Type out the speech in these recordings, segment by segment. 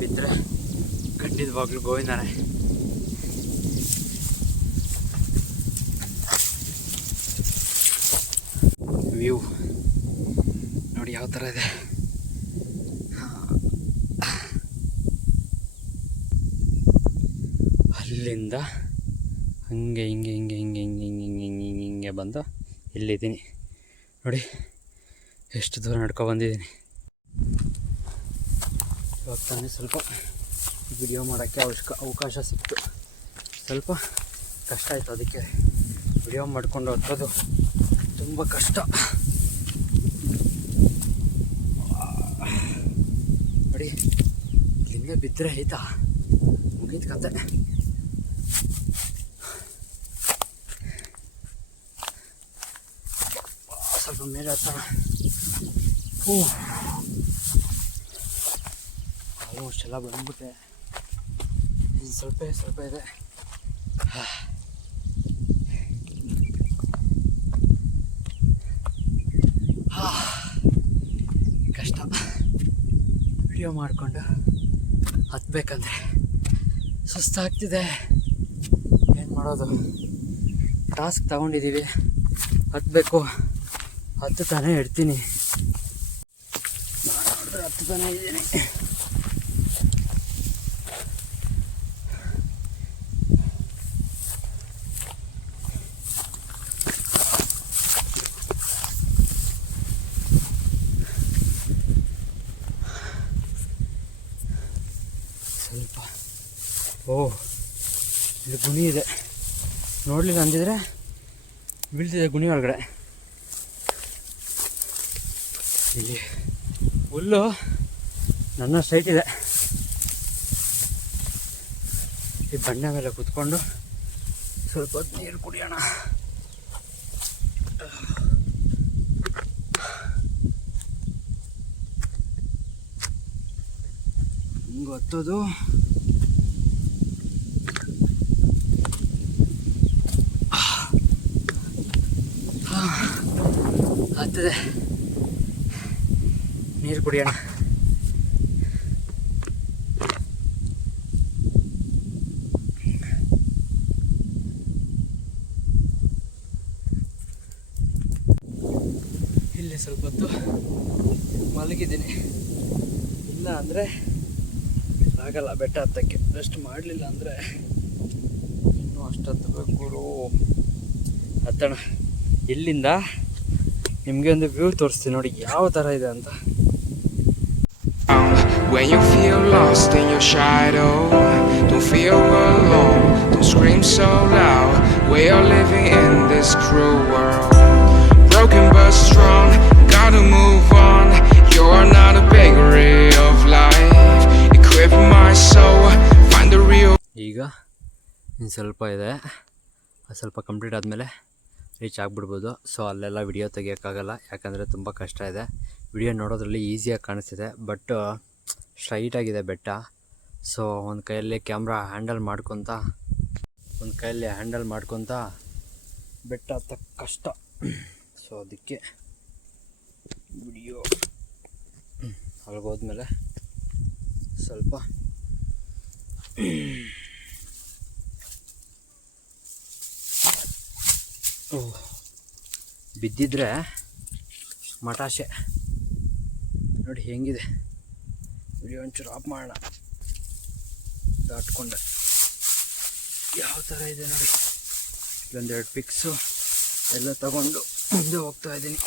ಬಿದ್ದರೆ ಖಂಡಿತವಾಗ್ಲೂ ಗೋವಿಂದಾನೆ. ವ್ಯೂ ನೋಡಿ ಯಾವ ಥರ ಇದೆ. ಅಲ್ಲಿಂದ ಹಂಗೆ ಹಿಂಗೆ ಹಿಂಗೆ ಹಿಂಗೆ ಹಿಂಗೆ ಹಿಂಗೆ ಹಿಂಗೆ ಹಿಂಗೆ ಹಿಂಗೆ ಹಿಂಗೆ ಬಂದು ಇಲ್ಲಿದ್ದೀನಿ ನೋಡಿ. ಎಷ್ಟು ದೂರ ನಡ್ಕೊಂಡು ಬಂದಿದ್ದೀನಿ. ಇವಾಗ ತಾನೇ ಸ್ವಲ್ಪ ವಿಡಿಯೋ ಮಾಡೋಕ್ಕೆ ಅವಕಾಶ ಸಿಕ್ತು. ಸ್ವಲ್ಪ ಕಷ್ಟ ಆಯಿತು, ಅದಕ್ಕೆ ವಿಡಿಯೋ ಮಾಡ್ಕೊಂಡು ಹತ್ತೋದು ತುಂಬ ಕಷ್ಟ. ನೋಡಿ ಇಲ್ಲಿಂದ ಬಿದ್ದರೆ ಆಯ್ತಾ, ಮುಗೀತು ಕತೆ. ಸ್ವಲ್ಪ ಮೇಲೆ ಹತ್ತೋಣ. ಆಲ್ಮೋಸ್ಟ್ ಎಲ್ಲ ಬಂದ್ಬಿಟ್ಟೆ. ಸ್ವಲ್ಪ ಇದೆ. ಕಷ್ಟ ವಿಡಿಯೋ ಮಾಡಿಕೊಂಡು ಹತ್ತಬೇಕಂದ್ರೆ ಸುಸ್ತಾಗ್ತಿದೆ. ಏನು ಮಾಡೋದು, ಟಾಸ್ಕ್ ತಗೊಂಡಿದ್ದೀವಿ, ಹತ್ತಬೇಕು. ಹತ್ತುತ್ತಾನೆ ಇರ್ತೀನಿ, ನಾನು ನೋಡಿದ್ರೆ ಹತ್ತುತ್ತಾನೆ ಇದ್ದೀನಿ. ಸ್ವಲ್ಪ ಇಲ್ಲಿ ಗುಣಿ ಇದೆ, ನೋಡಲಿಲ್ಲ ಅಂದಿದ್ರೆ ಬೀಳ್ತಿದೆ ಗುಣಿ ಒಳಗಡೆ. ಇಲ್ಲಿ ಹುಲ್ಲು ನನ್ನ ಸೈಟ್ ಇದೆ. ಈ ಬಂಡೆ ಮೇಲೆ ಕೂತ್ಕೊಂಡು ಸ್ವಲ್ಪ ಹೊತ್ತು ನೀರು ಕುಡಿಯೋಣ. ಹಿಂಗೆ ಹೊತ್ತೋದು. ಹತ್ತದೆ, ನೀರು ಕುಡಿಯೋಣ. ಇಲ್ಲಿ ಸ್ವಲ್ಪ ಹೊತ್ತು ಮಲಗಿದ್ದೀನಿ. ಇಲ್ಲ ಅಂದರೆ ಆಗಲ್ಲ ಬೆಟ್ಟ ಹತ್ತಕ್ಕೆ. ರೆಸ್ಟ್ ಮಾಡಲಿಲ್ಲ ಅಂದರೆ ಇನ್ನೂ ಅಷ್ಟು ಹತ್ತಬೇಕು. ಹತ್ತೋಣ. ಇಲ್ಲಿಂದ ನಿಮಗೆ ಒಂದು ವ್ಯೂ ತೋರಿಸ್ತೀನಿ ನೋಡಿ ಯಾವ ಥರ ಇದೆ ಅಂತ. When you feel lost in your shadow, don't feel alone, don't scream so loud. We are living in this cruel world, broken but strong, gotta move on. You are not a bakery of life, equip my soul, find the real. ಈಗ ಇನ್ನು ಸ್ವಲ್ಪ ಇದೆ, ಅದು ಸ್ವಲ್ಪ complete ಆದಮೇಲೆ reach ಆಗಿಬಿಡ್ಬೋದು. So ಅಲ್ಲೆಲ್ಲ video ತೆಗಿಯೋಕ್ಕಾಗಲ್ಲ, ಯಾಕಂದರೆ ತುಂಬ ಕಷ್ಟ ಇದೆ. ವಿಡಿಯೋ ನೋಡೋದ್ರಲ್ಲಿ ಈಸಿಯಾಗಿ ಕಾಣಿಸ್ತಿದೆ, ಬಟ್ ಸ್ಟ್ರೈಟಾಗಿದೆ ಬೆಟ್ಟ. ಸೊ ಒಂದು ಕೈಯಲ್ಲಿ ಕ್ಯಾಮ್ರಾ ಹ್ಯಾಂಡಲ್ ಮಾಡ್ಕೊತ ಬೆಟ್ಟ ಹತ್ತಕ್ಕೆ ಕಷ್ಟ. ಸೊ ಅದಕ್ಕೆ ವಿಡಿಯೋ ಅಲ್ಲಿಗೋದ್ಮೇಲೆ ಸ್ವಲ್ಪ ಬಿದ್ದಿದ್ರೆ ಮಟಾಶೆ. ನೋಡಿ ಹೆಂಗಿದೆ ವಿಡಿಯೋ, ಒಂಚೂರು ಆಫ್ ಮಾಡೋಣ. ದಾಟ್ಕೊಂಡೆ ಯಾವ ಥರ ಇದೆ ನೋಡಿ. ಇಲ್ಲೊಂದೆರಡು ಪಿಕ್ಸು ಎಲ್ಲ ತಗೊಂಡು ಮುಂದೆ ಹೋಗ್ತಾ ಇದ್ದೀನಿ.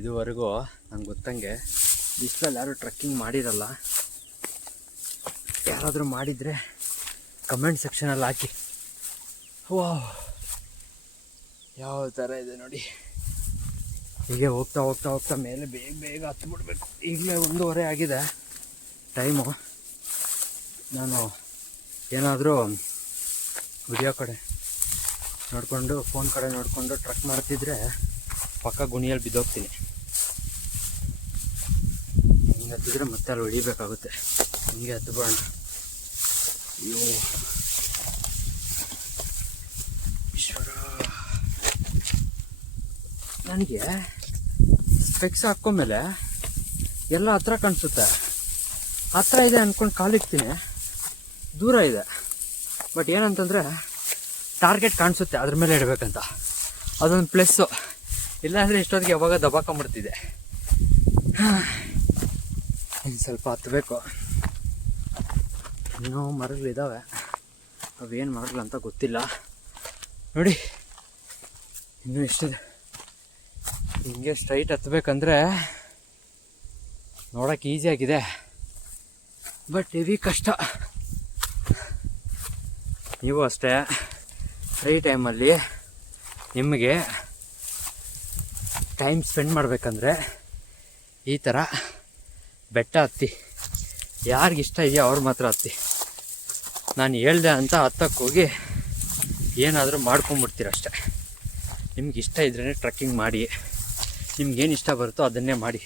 ಇದುವರೆಗೂ ನಂಗೆ ಗೊತ್ತಂಗೆ ಬಿಸಿಲಲ್ಲಿ ಯಾರೂ ಟ್ರೆಕ್ಕಿಂಗ್ ಮಾಡಿರಲ್ಲ. ಯಾರಾದರೂ ಮಾಡಿದರೆ ಕಮೆಂಟ್ ಸೆಕ್ಷನಲ್ಲಿ ಹಾಕಿ. ವಾವ್, ಯಾವ ಥರ ಇದೆ ನೋಡಿ. ಹೀಗೆ ಹೋಗ್ತಾ ಹೋಗ್ತಾ ಹೋಗ್ತಾ ಮೇಲೆ ಬೇಗ ಹತ್ಬಿಡ್ಬೇಕು. ಈಗಲೇ 1:30 ಆಗಿದೆ ಟೈಮು. ನಾನು ಏನಾದರೂ ವಿಡಿಯೋ ಕಡೆ ನೋಡಿಕೊಂಡು, ಫೋನ್ ಕಡೆ ನೋಡಿಕೊಂಡು ಟ್ರಕ್ ಮಾಡ್ತಿದ್ರೆ ಪಕ್ಕ ಗುಣಿಯಲ್ಲಿ ಬಿದ್ದೋಗ್ತೀನಿ. ಹಿಂಗೆ ಹತ್ತಿದ್ರೆ ಮತ್ತೆ ಅಲ್ಲಿ ಹೊಡಿಬೇಕಾಗುತ್ತೆ. ಹಿಂಗೆ ಹತ್ಬಿಡೋಣ. ಅಯ್ಯೋ ಈಶ್ವರ, ನನಗೆ ಸ್ಪೆಕ್ಸ್ ಹಾಕ್ಕೊಂಡ್ಮೇಲೆ ಎಲ್ಲ ಹತ್ರ ಕಾಣಿಸುತ್ತೆ. ಹತ್ರ ಇದೆ ಅಂದ್ಕೊಂಡು ಕಾಲಿಡ್ತೀನಿ, ದೂರ ಇದೆ. ಬಟ್ ಏನಂತಂದರೆ ಟಾರ್ಗೆಟ್ ಕಾಣಿಸುತ್ತೆ, ಅದ್ರ ಮೇಲೆ ಇಡಬೇಕಂತ. ಅದೊಂದು ಪ್ಲಸ್ಸು. ಇಲ್ಲಾಂದರೆ ಇಷ್ಟೊತ್ತಿಗೆ ಯಾವಾಗ ದಬಾಕೊಂಬಿಡ್ತಿದೆ. ಇನ್ನು ಸ್ವಲ್ಪ ಹತ್ತಬೇಕು. ಇನ್ನೂ ಮರಗಳಿದ್ದಾವೆ, ಅವೇನು ಮರಗಳು ಅಂತ ಗೊತ್ತಿಲ್ಲ. ನೋಡಿ ಇನ್ನೂ ಎಷ್ಟಿದೆ. ಹಿಂಗೆ ಸ್ಟ್ರೈಟ್ ಹತ್ತಬೇಕಂದ್ರೆ ನೋಡೋಕೆ ಈಸಿಯಾಗಿದೆ, ಬಟ್ ಹೆವಿ ಕಷ್ಟ. ನೀವು ಅಷ್ಟೇ ಫ್ರೀ ಟೈಮಲ್ಲಿ ನಿಮಗೆ ಟೈಮ್ ಸ್ಪೆಂಡ್ ಮಾಡಬೇಕಂದ್ರೆ ಈ ಥರ ಬೆಟ್ಟ ಹತ್ತಿ. ಯಾರಿಗಿಷ್ಟ ಇದೆಯೋ ಅವ್ರು ಮಾತ್ರ ಹತ್ತಿ. ನಾನು ಹೇಳ್ದೆ ಅಂತ ಹತ್ತಕ್ಕೆ ಹೋಗಿ ಏನಾದರೂ ಮಾಡ್ಕೊಂಬಿಡ್ತೀರ ಅಷ್ಟೆ. ನಿಮ್ಗೆ ಇಷ್ಟ ಇದ್ರೇ ಟ್ರೆಕ್ಕಿಂಗ್ ಮಾಡಿ, ನಿಮ್ಗೇನು ಇಷ್ಟ ಬರುತ್ತೋ ಅದನ್ನೇ ಮಾಡಿ.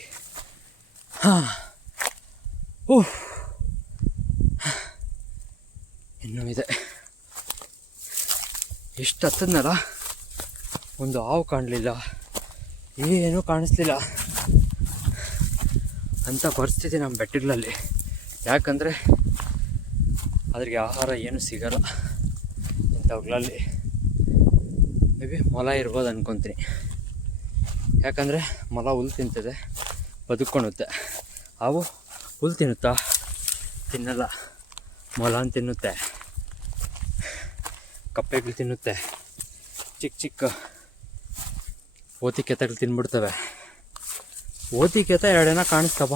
ಇನ್ನೂ ಇದೆ. ಎಷ್ಟು ಹತ್ತದ್ನಲ್ಲ, ಒಂದು ಹಾವು ಕಾಣಲಿಲ್ಲ, ಏನೂ ಕಾಣಿಸ್ಲಿಲ್ಲ ಅಂಥ ಪರಿಸ್ಥಿತಿ ನಮ್ಮ ಬೆಟ್ಟಗಳಲ್ಲಿ. ಯಾಕಂದರೆ ಅದ್ರಿಗೆ ಆಹಾರ ಏನೂ ಸಿಗಲ್ಲ ಇಂಥವುಗಳಲ್ಲಿ. ಮೇ ಬಿ ಮೊಲ ಇರ್ಬೋದು ಅಂದ್ಕೊತೀನಿ. ಯಾಕಂದರೆ ಮೊಲ ಹುಲ್ಲು ತಿಂತದೆ, ಬದುಕೊಳ್ಳುತ್ತೆ. ಹಾವು ಹುಲ್ಲು ತಿನ್ನುತ್ತಾ? ತಿನ್ನಲ್ಲ. ಮೊಲನ ತಿನ್ನುತ್ತೆ, ಕಪ್ಪೆಗಳು ತಿನ್ನುತ್ತೆ, ಚಿಕ್ಕ ಚಿಕ್ಕ ಓತಿ ಕೆತ್ತಗಳು ತಿನ್ಬಿಡ್ತವೆ. ಓತಿ ಕೆತ್ತ ಎರಡೇನ ಕಾಣಿಸ್ತಪ್ಪ.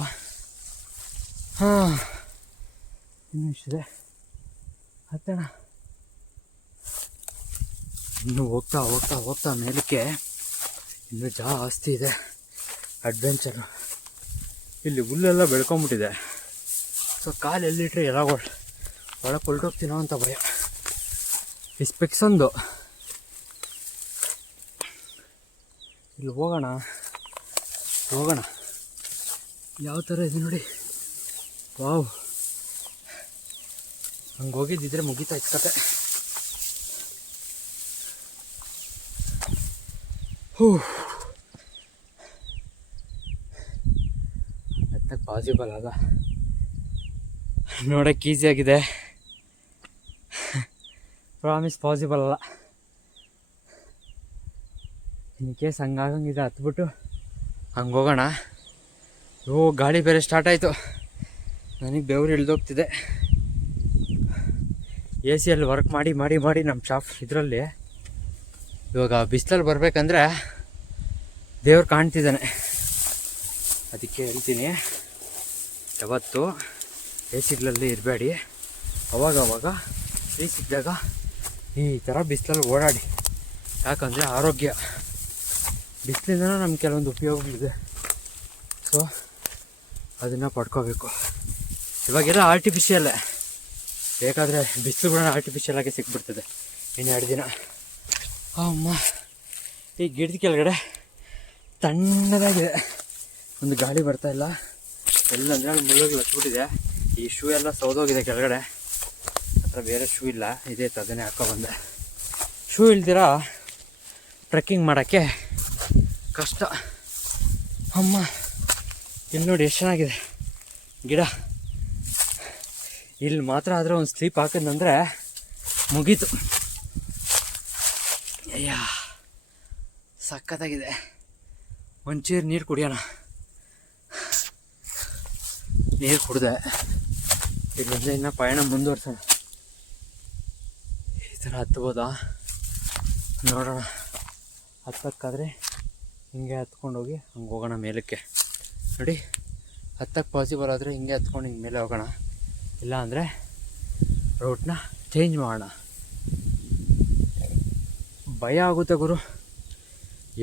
ಇನ್ನೂ ಇಷ್ಟಿದೆ ಹತ್ತಣ. ಇನ್ನು ಹೋಗ್ತಾ ಹೋಗ್ತಾ ಹೋಗ್ತಾ ಮೇಲಕ್ಕೆ ಇನ್ನೂ ಜಾಸ್ತಿ ಇದೆ ಅಡ್ವೆಂಚರು. ಇಲ್ಲಿ ಹುಲ್ಲೆಲ್ಲ ಬೆಳ್ಕೊಂಬಿಟ್ಟಿದೆ. ಸೊ ಕಾಲು ಎಲ್ಲಿಟ್ರೆ ಎಲ್ಲ ಒಳಗೆ ಹೊಲ್ಟೋಗ್ತೀನೋ ಅಂತ ಭಯ. ಈ ಸ್ಪೆಕ್ಸ್ ಒಂದು ಇಲ್ಲಿ ಹೋಗೋಣ ಯಾವ ಥರ ಇದೆ ನೋಡಿ. ವಾವ್, ಹಂಗೆ ಹೋಗಿದ್ದಿದ್ರೆ ಮುಗಿತಾ ಇತ್ತು ಕತೆ. ಎತ್ತಕ್ಕೆ ಪಾಸಿಬಲ್ ಅಲ್ಲ, ನೋಡೋಕ್ಕೆ ಈಸಿಯಾಗಿದೆ, ಪ್ರಾಮಿಸ್ ಪಾಸಿಬಲ್ ಅಲ್ಲ. ಇನ್ ಕೇಸ್ ಹಂಗಾಗಂಗಿದೆ ಹತ್ಬಿಟ್ಟು ಹಂಗೆ ಹೋಗೋಣ. ಗಾಳಿ ಬೇರೆ ಸ್ಟಾರ್ಟ್ ಆಯಿತು, ನನಗೆ ಬೆವರು ಇಳ್ದೋಗ್ತಿದೆ. ಎ ಸಿಯಲ್ಲಿ ವರ್ಕ್ ಮಾಡಿ ಮಾಡಿ ಮಾಡಿ ನಮ್ಮ ಶಾಪ್ ಇದರಲ್ಲಿ ಇವಾಗ ಬಿಸಿಲಲ್ಲಿ ಬರಬೇಕಂದ್ರೆ ದೇವ್ರು ಕಾಣ್ತಿದ್ದಾನೆ. ಅದಕ್ಕೆ ಹೇಳ್ತೀನಿ, ಯಾವತ್ತು ಎ ಸಿಗಳಲ್ಲಿ ಇರಬೇಡಿ. ಅವಾಗವಾಗ ಫ್ರೀ ಸಿಕ್ಕಿದಾಗ ಈ ಥರ ಬಿಸಿಲಲ್ಲಿ ಓಡಾಡಿ. ಯಾಕಂದರೆ ಆರೋಗ್ಯ, ಬಿಸಿಲಿಂದ ನಮ್ಗೆ ಕೆಲವೊಂದು ಉಪಯೋಗಗಳಿದೆ. ಸೊ ಅದನ್ನು ಪಡ್ಕೋಬೇಕು. ಇವಾಗೆಲ್ಲ ಆರ್ಟಿಫಿಷಿಯಲ್ಲೇ, ಬೇಕಾದರೆ ಬಿಸಿಲು ಕೂಡ ಆರ್ಟಿಫಿಷಿಯಲಾಗೆ ಸಿಕ್ಬಿಡ್ತದೆ. ಇನ್ನು 2 ದಿನ ಅಮ್ಮ. ಈ ಗಿಡದ ಕೆಳಗಡೆ ತಣ್ಣದಾಗಿದೆ, ಒಂದು ಗಾಳಿ ಬರ್ತಾಯಿಲ್ಲ. ಎಲ್ಲಂದರೆ ಅಲ್ಲಿ ಮುಳ್ಳುಗಳು ಹಚ್ಬಿಟ್ಟಿದೆ. ಈ ಶೂ ಎಲ್ಲ ಸೌದೋಗಿದೆ ಕೆಳಗಡೆ. ಹತ್ರ ಬೇರೆ ಶೂ ಇಲ್ಲ, ಇದೇ ಅದನ್ನೇ ಹಾಕ್ಕೊಬಂದೆ. ಶೂ ಇಲ್ದಿರ ಟ್ರೆಕ್ಕಿಂಗ್ ಮಾಡೋಕ್ಕೆ ಕಷ್ಟ. ಅಮ್ಮ, ಇಲ್ಲಿ ನೋಡಿ ಎಷ್ಟು ಚೆನ್ನಾಗಿದೆ ಗಿಡ. ಇಲ್ಲಿ ಮಾತ್ರ ಆದರೆ ಒಂದು ಸ್ಲೀಪ್ ಹಾಕಿದ್ನಂದರೆ ಮುಗೀತು. ಅಯ್ಯ, ಸಖತ್ತಾಗಿದೆ. ಒಂಚೂರು ನೀರು ಕುಡಿಯೋಣ. ನೀರು ಕುಡಿದೆ. ಇಲ್ಲಿಂದ ಇನ್ನು ಪಯಣ ಮುಂದುವರ್ಸೋಣ. ಈ ಥರ ಹತ್ಬೋದಾ ನೋಡೋಣ. ಹತ್ತಕ್ಕಾದರೆ ಹಿಂಗೆ ಹತ್ಕೊಂಡೋಗಿ ಹಂಗೆ ಹೋಗೋಣ ಮೇಲಕ್ಕೆ. ನೋಡಿ, ಹತ್ತಕ್ಕೆ ಪಾಸಿಬಲ್ ಆದರೆ ಹಿಂಗೆ ಹತ್ಕೊಂಡು ಹಿಂಗೆ ಮೇಲೆ ಹೋಗೋಣ. ಇಲ್ಲ ಅಂದರೆ ರೂಟ್ನ ಚೇಂಜ್ ಮಾಡೋಣ. ಭಯ ಆಗುತ್ತೆ ಗುರು,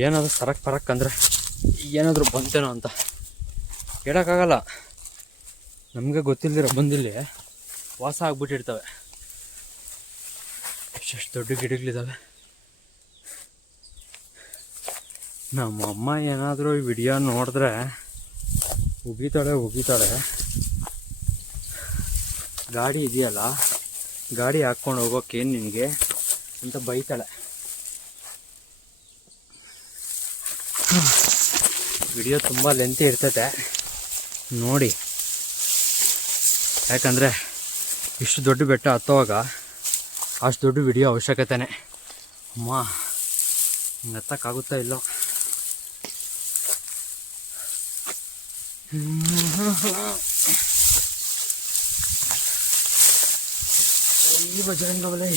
ಏನಾದರೂ ಸರಕ್ ಅಂದರೆ ಏನಾದರೂ ಬಂತೇನೋ ಅಂತ ಹೇಳೋಕ್ಕಾಗಲ್ಲ. ನಮಗೆ ಗೊತ್ತಿಲ್ಲದಿರೋ ಬಂದಿಲ್ಲಿ ವಾಸ ಆಗ್ಬಿಟ್ಟಿರ್ತವೆ. ಎಷ್ಟೆಷ್ಟು ದೊಡ್ಡ ಗಿಡಗಳಿದ್ದಾವೆ. ನಮ್ಮಮ್ಮ ಏನಾದರೂ ಈ ವಿಡಿಯೋ ನೋಡಿದ್ರೆ ಉಗಿತಾಳೆ. ಗಾಡಿ ಇದೆಯಲ್ಲ, ಗಾಡಿ ಹಾಕ್ಕೊಂಡು ಹೋಗೋಕ್ಕೇನು ನಿನಗೆ ಅಂತ ಬೈತಾಳೆ. ವಿಡಿಯೋ ತುಂಬ ಲೆಂತಿ ಇರ್ತೈತೆ, ನೋಡಿ. ಯಾಕಂದರೆ ಇಷ್ಟು ದೊಡ್ಡ ಬೆಟ್ಟ ಹತ್ತುವಾಗ ಅಷ್ಟು ದೊಡ್ಡ ವಿಡಿಯೋ ಅವಶ್ಯಕತೆನೇ. ಅಮ್ಮ ಹಿಂಗೆ ಹತ್ತಕ್ಕಾಗುತ್ತಾ ಇಲ್ಲೋ. ಈ ಬಜರಂಗ ಬಲೆ.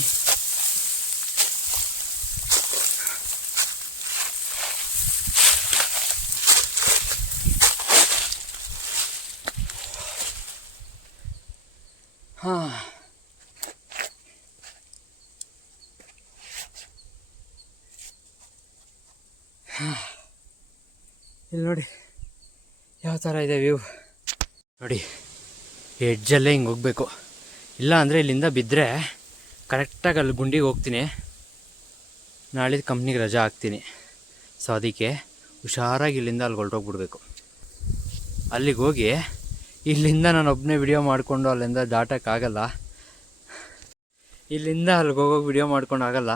ಹಾಂ, ಇಲ್ಲಿ ನೋಡಿ ಯಾವ ಥರ ಇದೆ ವ್ಯೂ ನೋಡಿ. ಎಡ್ಜಲ್ಲೇ ಹಿಂಗೆ ಹೋಗಬೇಕು, ಇಲ್ಲ ಅಂದರೆ ಇಲ್ಲಿಂದ ಬಿದ್ದರೆ ಕರೆಕ್ಟಾಗಿ ಅಲ್ಲಿ ಗುಂಡಿಗೆ ಹೋಗ್ತೀನಿ. ನಾಳಿದ್ದು ಕಂಪ್ನಿಗೆ ರಜಾ ಹಾಕ್ತೀನಿ. ಸೊ ಅದಕ್ಕೆ ಹುಷಾರಾಗಿ ಇಲ್ಲಿಂದ ಅಲ್ಲಿ ಹೊರಟೋಗ್ಬಿಡ್ಬೇಕು. ಅಲ್ಲಿಗೆ ಹೋಗಿ ಇಲ್ಲಿಂದ ನಾನು ಒಬ್ಬನೇ ವಿಡಿಯೋ ಮಾಡಿಕೊಂಡು ಅಲ್ಲಿಂದ ದಾಟೋಕ್ಕಾಗಲ್ಲ. ಇಲ್ಲಿಂದ ಅಲ್ಲಿಗೆ ಹೋಗೋಗಿ ವಿಡಿಯೋ ಮಾಡ್ಕೊಂಡು ಆಗಲ್ಲ.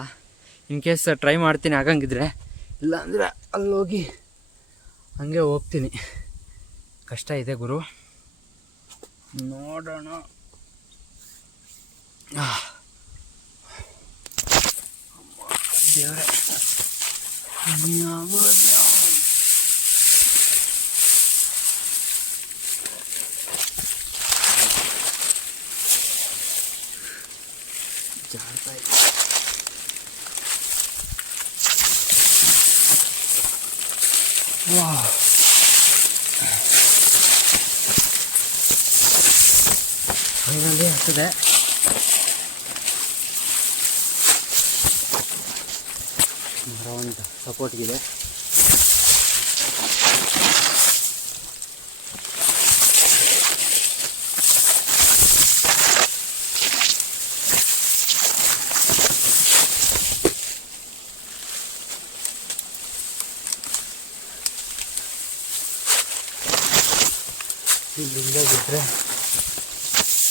ಇನ್ ಕೇಸ್ ಟ್ರೈ ಮಾಡ್ತೀನಿ ಆಗಂಗಿದ್ರೆ, ಇಲ್ಲ ಅಂದರೆ ಅಲ್ಲೋಗಿ ಹಂಗೆ ಹೋಗ್ತೀನಿ. ಕಷ್ಟ ಇದೆ ಗುರು, ನೋಡೋಣ. ದೇವರೇ, ಜಾಡ್ತಾ ಇದೆ. ವಾಹ್, ಫೈನಲಿ ಆಗ್ತದೆ. ಮರ ಒಂದು ಸಪೋರ್ಟ್ಗಿದೆ. ಇಲ್ಲಿಂದ ಬಿಟ್ಟರೆ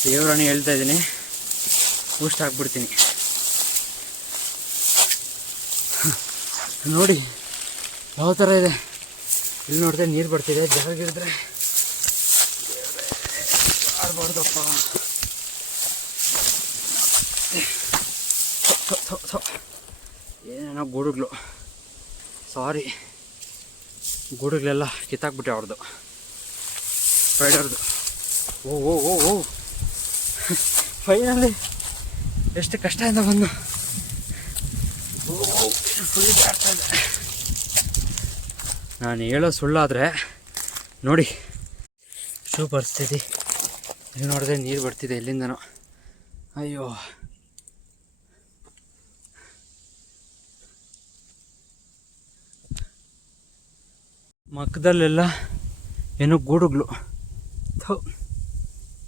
ದೇವರಾಣಿ ಹೇಳ್ತಾ ಇದ್ದೀನಿ, ಬೂಸ್ಟ್ ಹಾಕ್ಬಿಡ್ತೀನಿ. ನೋಡಿ ಯಾವ ಥರ ಇದೆ. ಇಲ್ಲಿ ನೋಡಿದ್ರೆ ನೀರು ಬರ್ತಿದೆ, ಜಾಗಿಡಿದ್ರೆ ಆಡಬಾರ್ದಪ್ಪ. ಏನೇನೋ ಗೂಡುಗಳು, ಸಾರಿ ಗೂಡುಗಳೆಲ್ಲ ಕಿತ್ತಾಕ್ಬಿಟ್ಟೆ ಅವ್ರದ್ದು, ಸ್ಪೈಡರ್ದು. ಓ ಓ ಓ ಓ ಫೈನಲಿ ಎಷ್ಟು ಕಷ್ಟದಿಂದ ಬಂದು ಫುಲ್ ಜಾಡ್ತಾ ಇದೆ. ನಾನು ಹೇಳೋ ಸುಳ್ಳಾದರೆ ನೋಡಿ ಶೂ ಪರಿಸ್ಥಿತಿ. ನೀವು ನೋಡಿದ್ರೆ ನೀರು ಬರ್ತಿದೆ ಎಲ್ಲಿಂದನೋ. ಅಯ್ಯೋ, ಮಕ್ಕದಲ್ಲೆಲ್ಲ ಏನೋ ಗೂಡುಗಳು.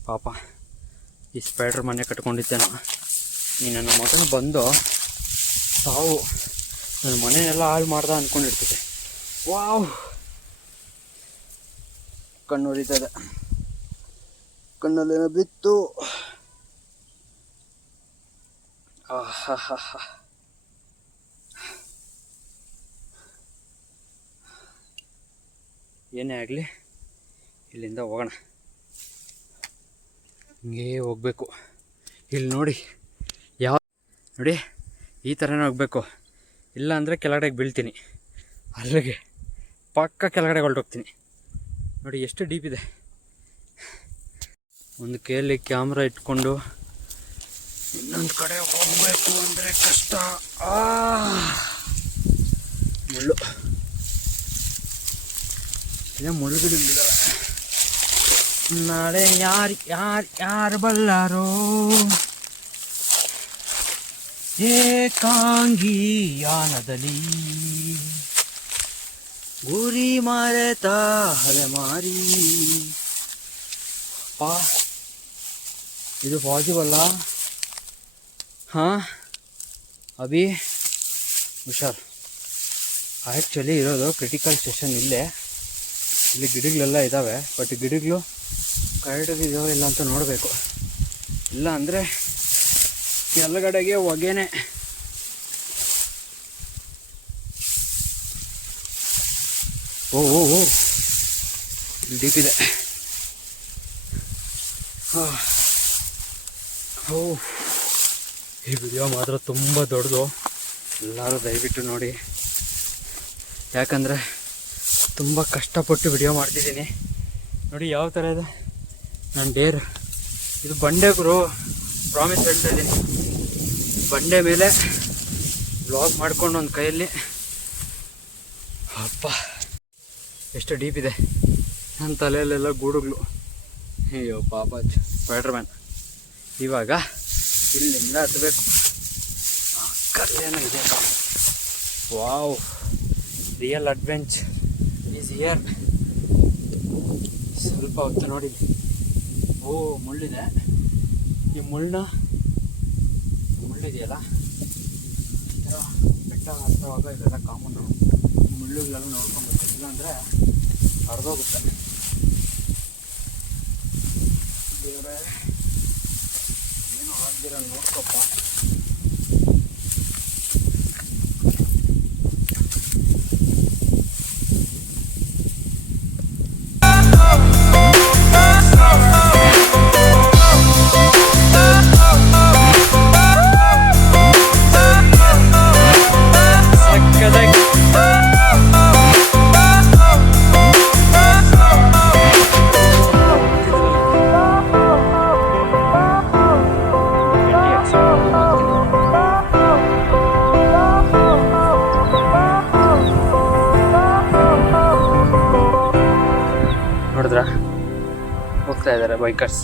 ಪಾಪ ಈ ಸ್ಪೈಡರ್ ಮನೆ ಕಟ್ಕೊಂಡಿದ್ದೇನೋ. ಈ ನನ್ನ ಮಗನ ಬಂದು ಸಾವು ನನ್ನ ಮನೆಯೆಲ್ಲ ಹಾಳು ಮಾಡ್ದ ಅಂದ್ಕೊಂಡಿರ್ತಿದ್ದೆ. ವಾವ್, ಕಣ್ಣು ಉರಿತದೆ, ಕಣ್ಣಲ್ಲೇನೋ ಬಿತ್ತು. ಏನೇ ಆಗಲಿ ಇಲ್ಲಿಂದ ಹೋಗೋಣ. ಹಿಂಗೇ ಹೋಗಬೇಕು. ಇಲ್ಲಿ ನೋಡಿ ನೋಡಿ ಈ ಥರನೇ ಹೋಗಬೇಕು. ಇಲ್ಲ ಅಂದರೆ ಕೆಳಗಡೆಗೆ ಬೀಳ್ತೀನಿ. ಅಲ್ಲಿಗೆ ಪಕ್ಕ ಕೆಳಗಡೆ ಹೊರಟೋಗ್ತೀನಿ. ನೋಡಿ ಎಷ್ಟು ಡೀಪ್ ಇದೆ. ಒಂದು ಕೈಯಲ್ಲಿ ಕ್ಯಾಮ್ರಾ ಇಟ್ಕೊಂಡು ಇನ್ನೊಂದು ಕಡೆ ಹೋಗಬೇಕು ಅಂದರೆ ಕಷ್ಟ. ಮುಳ್ಳು ಇದೇ ಮುಳ್ಳುಗಿಡಗಳಿದ್ದಾವೆ. ನಾಳೆ ಯಾರು ಬಲ್ಲಾರೋ ಏಕಾಂಗಿಯಾನದಲ್ಲಿ ಗುರಿ ಮರೆತ ಅಲೆಮಾರಿ. ಪಾ ಇದು ಪಾಸಿಬಲ್ಲ? ಹಾಂ ಅಭಿ ಹುಷಾರ್. ಆ್ಯಕ್ಚುಲಿ ಇರೋದು ಕ್ರಿಟಿಕಲ್ ಸ್ಟೇಷನ್ ಇಲ್ಲೇ. ಇಲ್ಲಿ ಗಿಡಗಳೆಲ್ಲ ಇದ್ದಾವೆ, ಬಟ್ ಗಿಡಗಳು ಕರೆಕ್ಟಾಗಿ ಇದಾವೆ ಇಲ್ಲ ಅಂತ ನೋಡಬೇಕು. ಇಲ್ಲ ಅಂದರೆ ಕೆಳಗಡೆಗೆ ಹೊಗೆನೆ. ಓ ಓ ಓ ಇಲ್ಲಿ ಡೀಪ್ ಇದೆ. ಈ ವಿಡಿಯೋ ಮಾತ್ರ ತುಂಬ ದೊಡ್ಡದು, ಎಲ್ಲರೂ ದಯವಿಟ್ಟು ನೋಡಿ. ಯಾಕಂದರೆ ತುಂಬ ಕಷ್ಟಪಟ್ಟು ವಿಡಿಯೋ ಮಾಡ್ತಿದ್ದೀನಿ. ನೋಡಿ ಯಾವ ಥರ ಇದೆ ನನ್ನ ಡೇರ್. ಇದು ಬಂಡೆ ಗುರು, ಪ್ರಾಮಿಸ್ ಹೇಳ್ತಾ ಇದ್ದೀನಿ. ಬಂಡೆ ಮೇಲೆ ಬ್ಲಾಗ್ ಮಾಡ್ಕೊಂಡು ಒಂದು ಕೈಯಲ್ಲಿ, ಅಪ್ಪ ಎಷ್ಟು ಡೀಪ್ ಇದೆ. ನನ್ನ ತಲೆಯಲ್ಲೆಲ್ಲ ಗೂಡುಗಳು. ಅಯ್ಯೋ ಪಾಪ, ಸ್ಪೈಡರ್ ಮ್ಯಾನ್. ಇವಾಗ ಇಲ್ಲಿಂದ ಹತ್ತಬೇಕು. ಕಲ್ಲೇನೋ ಇದೆ. Wow, real adventure is here. ಸ್ವಲ್ಪ ಹೊತ್ತು ನೋಡಿ. ಓ ಮುಳ್ಳಿದೆ. ಈ ಮುಳ್ಳಿದೆಯಲ್ಲ, ಈ ಥರ ಬೆಟ್ಟ ಹತ್ತುವಾಗ ಇದೆಲ್ಲ ಕಾಮನ್ನು. ಮುಳ್ಳುಗಳೆಲ್ಲ ನೋಡ್ಕೊಂಡ್ಬರ್ತೀವಿ, ಇಲ್ಲಾಂದರೆ ಹರಿದೋಗುತ್ತೆ. ದೇವರೇ, ಏನೋ ಆಗ್ದಿರ ನೋಡ್ಕೊಪ್ಪ. ನೋಡಿದ್ರ ಹೋಗ್ತಾ ಇದ್ದಾರೆ ಬೈಕರ್ಸ್.